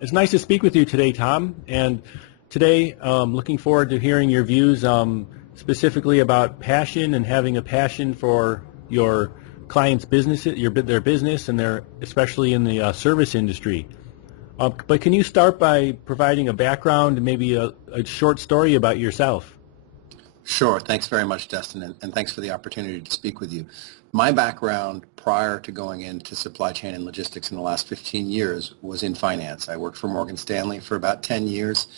It's nice to speak with you today, Thom. And today, looking forward to hearing your views specifically about passion and having a passion for your clients' business, their business, and their especially in the service industry. But can you start by providing a background, maybe a short story about yourself? Sure. Thanks very much, Dustin, and thanks for the opportunity to speak with you. My background prior to going into supply chain and logistics in the last 15 years was in finance. I worked for Morgan Stanley for about 10 years,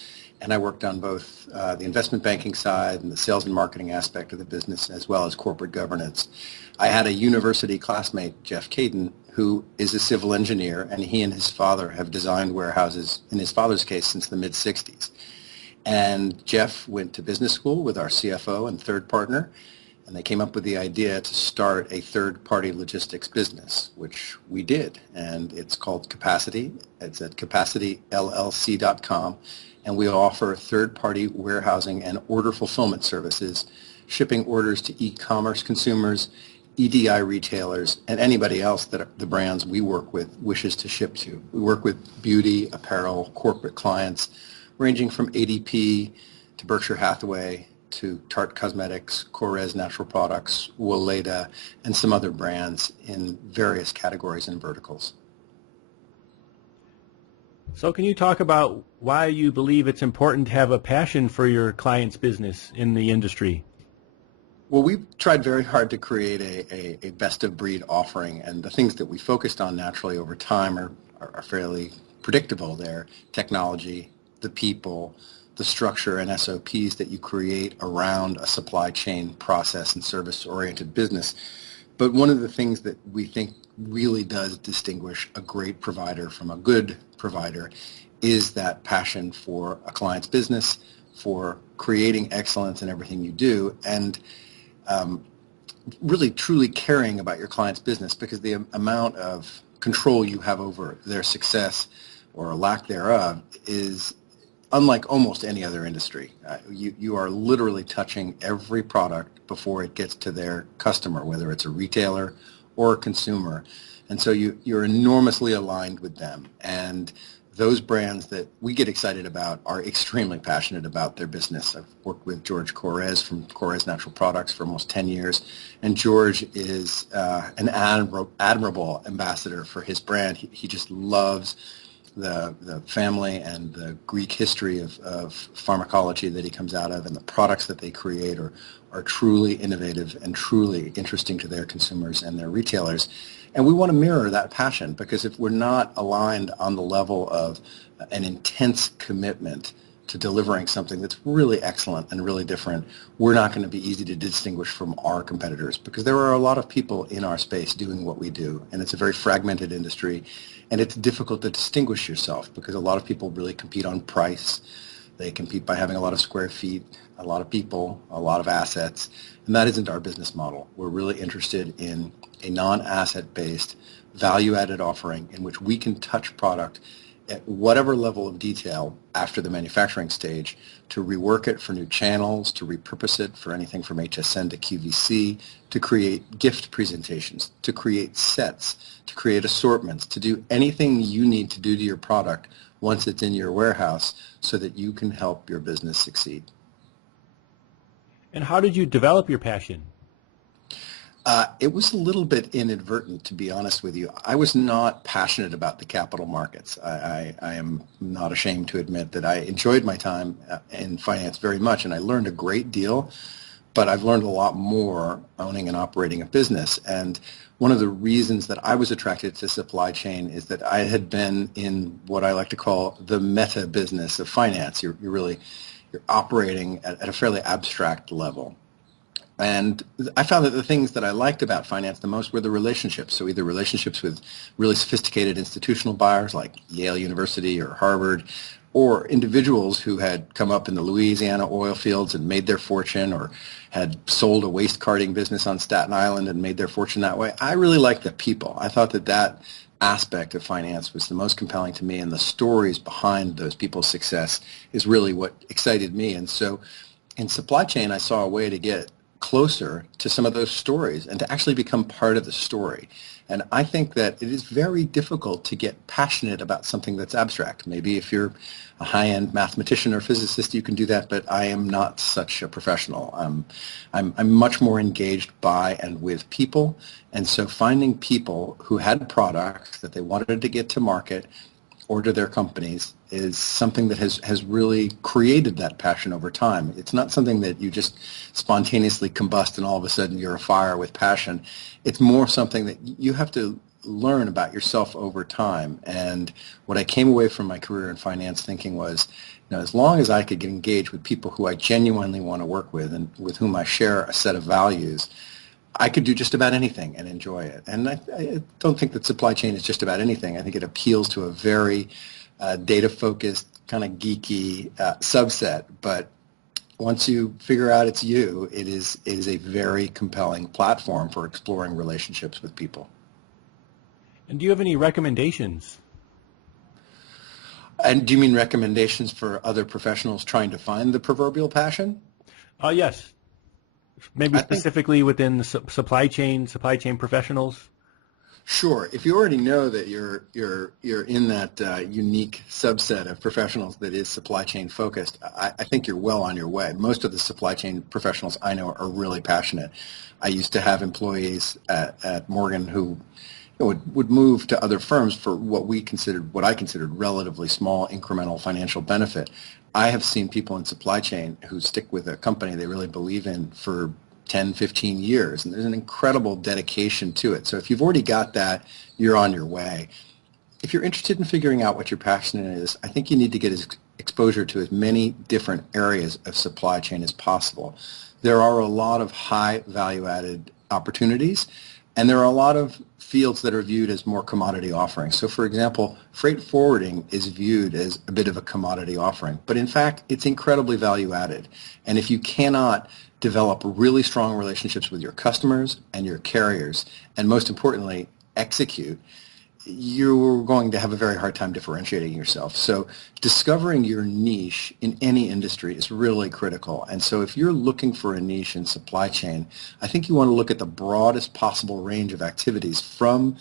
and I worked on both the investment banking side and the sales and marketing aspect of the business, as well as corporate governance. I had a university classmate, Keaton, who is a civil engineer, and he and his father have designed warehouses, in his father's case, since the mid-'60s. And Jeff went to business school with our CFO and third partner, and they came up with the idea to start a third-party logistics business, which we did. And it's called Capacity. It's at capacityllc.com, and we offer third-party warehousing and order fulfillment services, shipping orders to e-commerce consumers, EDI retailers, and anybody else that the brands we work with wishes to ship to. We work with beauty, apparel, corporate clients, ranging from ADP to Berkshire Hathaway to Tarte Cosmetics, Korres Natural Products, Weleda, and some other brands in various categories and verticals. So can you talk about why you believe it's important to have a passion for your client's business in the industry? Well, we've tried very hard to create a best-of-breed offering, and the things that we focused on naturally over time are fairly predictable. They're technology, the people, the structure and SOPs that you create around a supply chain process and service-oriented business. But one of the things that we think really does distinguish a great provider from a good provider is that passion for a client's business, for creating excellence in everything you do, and really truly caring about your client's business, because the amount of control you have over their success or lack thereof is unlike almost any other industry. You are literally touching every product before it gets to their customer, whether it's a retailer or a consumer. And so you're enormously aligned with them. And those brands that we get excited about are extremely passionate about their business. I've worked with George Korres from Korres Natural Products for almost 10 years. And George is an admirable ambassador for his brand. He just loves the family and the Greek history of pharmacology that he comes out of, and the products that they create are truly innovative and truly interesting to their consumers and their retailers. And we want to mirror that passion, because if we're not aligned on the level of an intense commitment to delivering something that's really excellent and really different, we're not going to be easy to distinguish from our competitors, because there are a lot of people in our space doing what we do, and it's a very fragmented industry, and it's difficult to distinguish yourself because a lot of people really compete on price. They compete by having a lot of square feet, a lot of people, a lot of assets, and that isn't our business model. We're really interested in a non-asset-based, value-added offering in which we can touch product at whatever level of detail after the manufacturing stage to rework it for new channels, to repurpose it for anything from HSN to QVC, to create gift presentations, to create sets, to create assortments, to do anything you need to do to your product once it's in your warehouse so that you can help your business succeed. And how did you develop your passion? It was a little bit inadvertent, to be honest with you. I was not passionate about the capital markets. I am not ashamed to admit that I enjoyed my time in finance very much, and I learned a great deal, but I've learned a lot more owning and operating a business. And one of the reasons that I was attracted to supply chain is that I had been in what I like to call the meta business of finance. You're operating at a fairly abstract level. And I found that the things that I liked about finance the most were the relationships. So either relationships with really sophisticated institutional buyers like Yale University or Harvard, or individuals who had come up in the Louisiana oil fields and made their fortune, or had sold a waste carting business on Staten Island and made their fortune that way. I really liked the people. I thought that aspect of finance was the most compelling to me, and the stories behind those people's success is really what excited me. And so in supply chain, I saw a way to get closer to some of those stories and to actually become part of the story. And I think that it is very difficult to get passionate about something that's abstract. Maybe if you're a high-end mathematician or physicist, you can do that, but I am not such a professional. I'm much more engaged by and with people, and so finding people who had products that they wanted to get to market or to their companies is something that has really created that passion over time. It's not something that you just spontaneously combust and all of a sudden you're afire with passion. It's more something that you have to learn about yourself over time. And what I came away from my career in finance thinking was, as long as I could get engaged with people who I genuinely want to work with and with whom I share a set of values, I could do just about anything and enjoy it. And I don't think that supply chain is just about anything. I think it appeals to a very data-focused, kind of geeky subset. But once you figure out it's you, it is a very compelling platform for exploring relationships with people. And do you have any recommendations? And do you mean recommendations for other professionals trying to find the proverbial passion? Yes. Maybe specifically within the supply chain professionals? Sure. If you already know that you're in that unique subset of professionals that is supply chain focused, I think you're well on your way. Most of the supply chain professionals I know are really passionate. I used to have employees at Morgan who would move to other firms for what I considered relatively small incremental financial benefit. I have seen people in supply chain who stick with a company they really believe in for 10, 15 years, and there's an incredible dedication to it. So if you've already got that, you're on your way. If you're interested in figuring out what your passion is, I think you need to get exposure to as many different areas of supply chain as possible. There are a lot of high value-added opportunities, and there are a lot of fields that are viewed as more commodity offerings. So for example, freight forwarding is viewed as a bit of a commodity offering, but in fact, it's incredibly value added. And if you cannot develop really strong relationships with your customers and your carriers, and most importantly, execute, you're going to have a very hard time differentiating yourself. So discovering your niche in any industry is really critical. And so if you're looking for a niche in supply chain, I think you want to look at the broadest possible range of activities from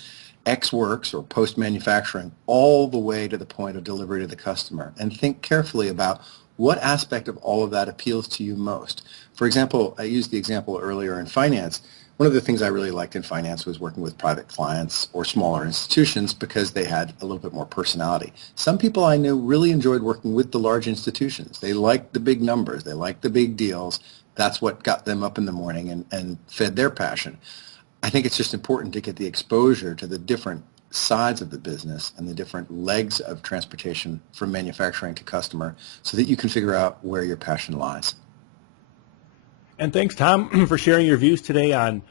Ex works or post-manufacturing all the way to the point of delivery to the customer, and think carefully about what aspect of all of that appeals to you most. For example, I used the example earlier in finance. One of the things I really liked in finance was working with private clients or smaller institutions because they had a little bit more personality. Some people I knew really enjoyed working with the large institutions. They liked the big numbers. They liked the big deals. That's what got them up in the morning and fed their passion. I think it's just important to get the exposure to the different sides of the business and the different legs of transportation from manufacturing to customer so that you can figure out where your passion lies. And thanks, Thom, for sharing your views today on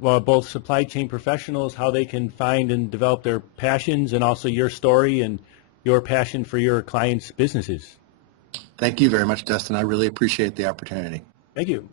both supply chain professionals, how they can find and develop their passions, and also your story and your passion for your clients' businesses. Thank you very much, Dustin. I really appreciate the opportunity. Thank you.